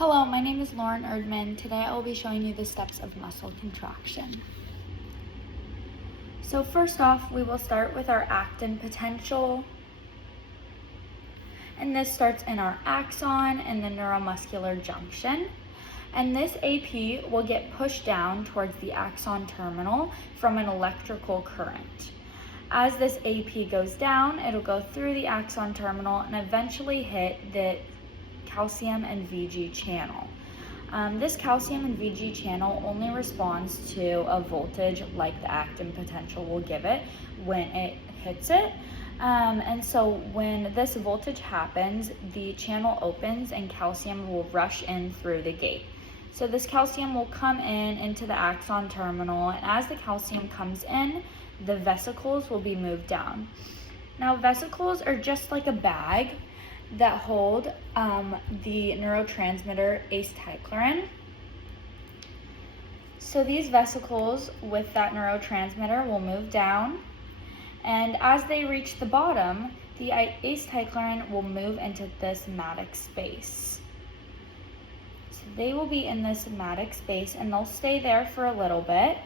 Hello, my name is Lauren Erdman. Today I will be showing you the steps of muscle contraction. So first off, we will start with our actin potential. And this starts in our axon and the neuromuscular junction. And this AP will get pushed down towards the axon terminal from an electrical current. As this AP goes down, it'll go through the axon terminal and eventually hit the calcium and VG channel. This calcium and VG channel only responds to a voltage like the actin potential will give it when it hits it. And so when this voltage happens, the channel opens and calcium will rush in through the gate. So this calcium will come into the axon terminal, and as the calcium comes in, the vesicles will be moved down. Now vesicles are just like a bag that hold the neurotransmitter acetylcholine. So these vesicles with that neurotransmitter will move down, and as they reach the bottom, the acetylcholine will move into the somatic space. So they will be in the somatic space and they'll stay there for a little bit.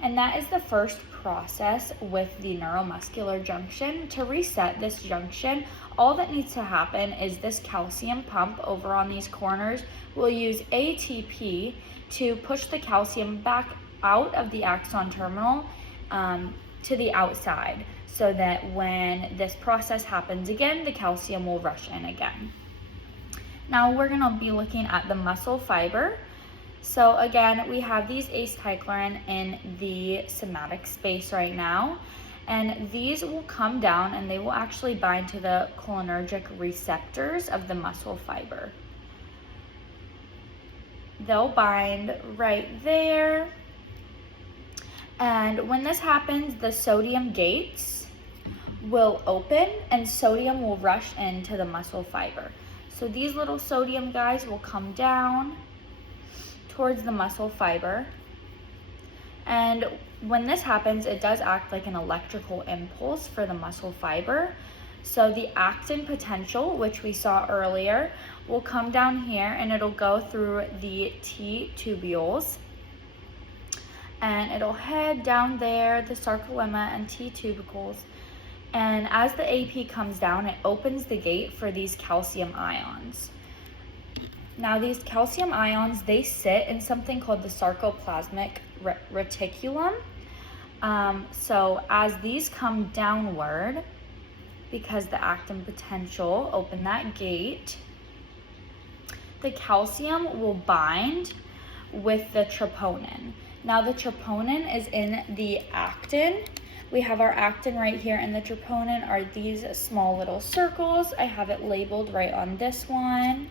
And that is the first process with the neuromuscular junction. To reset this junction, all that needs to happen is this calcium pump over on these corners will use ATP to push the calcium back out of the axon terminal to the outside, so that when this process happens again, the calcium will rush in again. Now we're going to be looking at the muscle fiber. So again, we have these acetylcholine in the somatic space right now, and these will come down and they will actually bind to the cholinergic receptors of the muscle fiber. They'll bind right there, and when this happens, the sodium gates will open and sodium will rush into the muscle fiber. So these little sodium guys will come down towards the muscle fiber, and when this happens, it does act like an electrical impulse for the muscle fiber. So the actin potential, which we saw earlier, will come down here and it'll go through the T tubules, and it'll head down there, the sarcolemma and T tubercles, and as the AP comes down, it opens the gate for these calcium ions. Now these calcium ions, they sit in something called the sarcoplasmic reticulum. So as these come downward, because the actin potential opened that gate, the calcium will bind with the troponin. Now the troponin is in the actin. We have our actin right here, and the troponin are these small little circles. I have it labeled right on this one.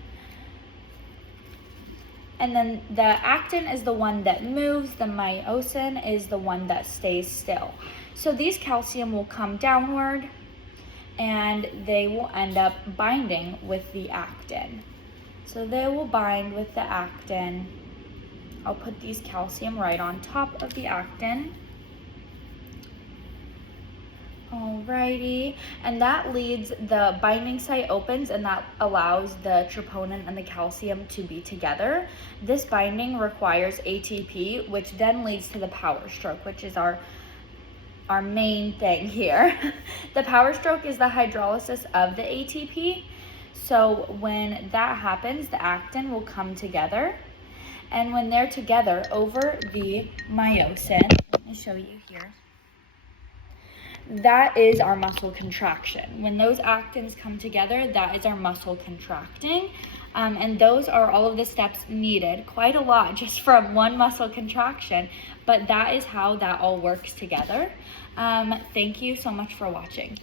And then the actin is the one that moves, the myosin is the one that stays still. So these calcium will come downward and they will end up binding with the actin. So they will bind with the actin. I'll put these calcium right on top of the actin. Alrighty, and that leads, the binding site opens and that allows the troponin and the calcium to be together. This binding requires ATP, which then leads to the power stroke, which is our main thing here. The power stroke is the hydrolysis of the ATP. So when that happens, the actin will come together, and when they're together over the myosin, let me show you here. That is our muscle contraction. When those actins come together, that is our muscle contracting. And those are all of the steps needed, quite a lot just from one muscle contraction, but that is how that all works together. Thank you so much for watching.